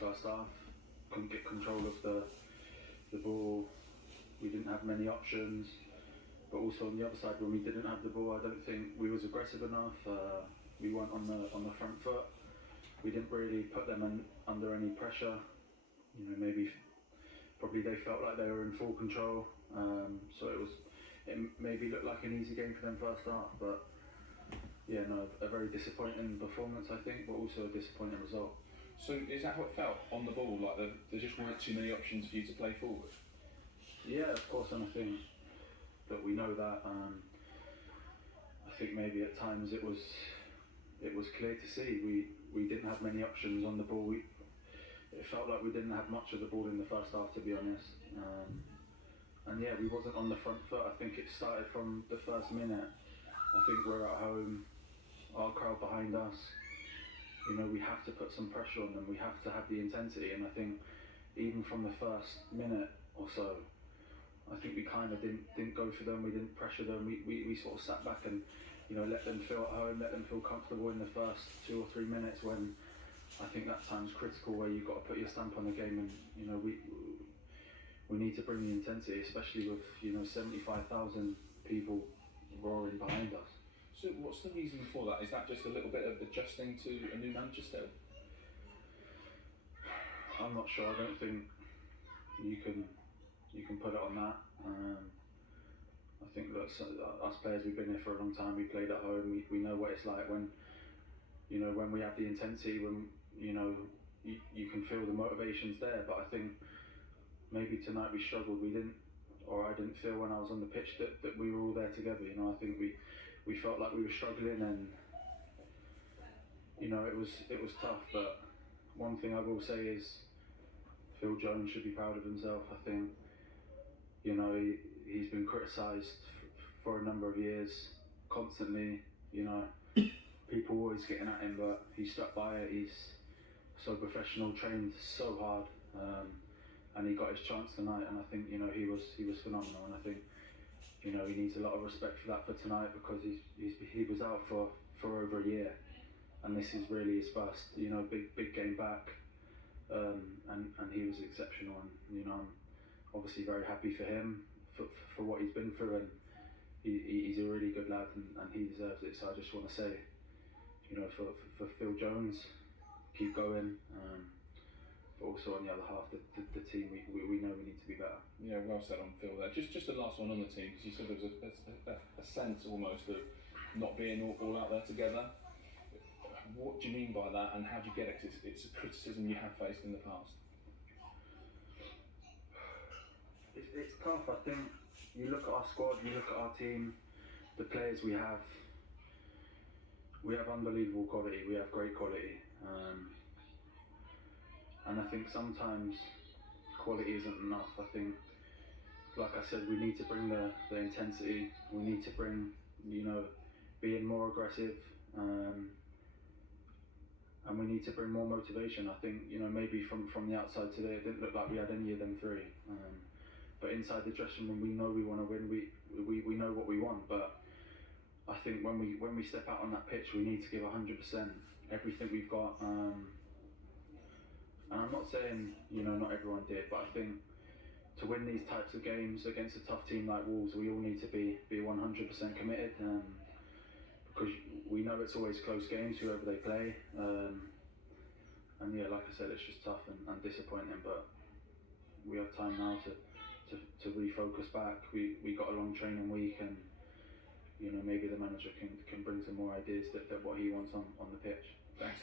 first half. Couldn't get control of the ball. We didn't have many options. But also on the other side, when we didn't have the ball, I don't think we was aggressive enough. We weren't on the front foot. We didn't really put them under any pressure. You know, probably they felt like they were in full control. So it maybe looked like an easy game for them first half, but yeah, no, a very disappointing performance I think, but also a disappointing result. So is that how it felt on the ball? Like there just weren't too many options for you to play forward? Yeah, of course, and I think that we know that. I think maybe at times it was clear to see we didn't have many options on the ball. It felt like we didn't have much of the ball in the first half, to be honest. And yeah, we wasn't on the front foot. I think it started from the first minute. I think we're at home, our crowd behind us. You know, we have to put some pressure on them. We have to have the intensity, and I think even from the first minute or so, I think we kind of didn't go for them. We didn't pressure them. We sort of sat back and, you know, let them feel at home, let them feel comfortable in the first 2 or 3 minutes, when I think that time's critical, where you've got to put your stamp on the game. And you know, we need to bring the intensity, especially with, you know, 75,000 people roaring behind us. So what's the reason for that? Is that just a little bit of adjusting to a new manager still? I'm not sure. I don't think you can put it on that. I think that us players, we've been here for a long time. We played at home. We know what it's like when, you know, when we have the intensity, when, you know, you can feel the motivations there. But I think maybe tonight we struggled. We didn't, or I didn't feel when I was on the pitch that we were all there together. You know, I think we felt like we were struggling, and you know, it was tough. But one thing I will say is Phil Jones should be proud of himself. I think, you know, he's been criticised for a number of years, constantly. You know, people always getting at him, but he stuck by it. He's so professional, trained so hard, and he got his chance tonight. And I think, you know, he was phenomenal. And I think, you know, he needs a lot of respect for that for tonight, because he was out for over a year, and this is really his first, you know, big game back. And he was exceptional, and you know, I'm obviously very happy for him for what he's been through, and he's a really good lad, and he deserves it. So I just want to say, you know, for Phil Jones, keep going. But also on the other half, the team, we know we need to be better. Yeah, well said on Phil there. Just the last one on the team, because you said there was a sense almost of not being all out there together. What do you mean by that, and how do you get it? 'Cause it's a criticism you have faced in the past. It's tough. I think you look at our squad, you look at our team, the players we have unbelievable quality. We have great quality, and I think sometimes quality isn't enough. I think, like I said, we need to bring the intensity. We need to bring, you know, being more aggressive. And we need to bring more motivation. I think, you know, maybe from the outside today, it didn't look like we had any of them three. But inside the dressing room, we know we want to win. We know what we want. But I think when we step out on that pitch, we need to give 100%, everything we've got. And I'm not saying, you know, not everyone did, but I think to win these types of games against a tough team like Wolves, we all need to be 100% committed. Because we know it's always close games, whoever they play. And yeah, like I said, it's just tough and disappointing, but we have time now to refocus back. We got a long training week, and you know, maybe the manager can bring some more ideas that what he wants on the pitch. Thanks.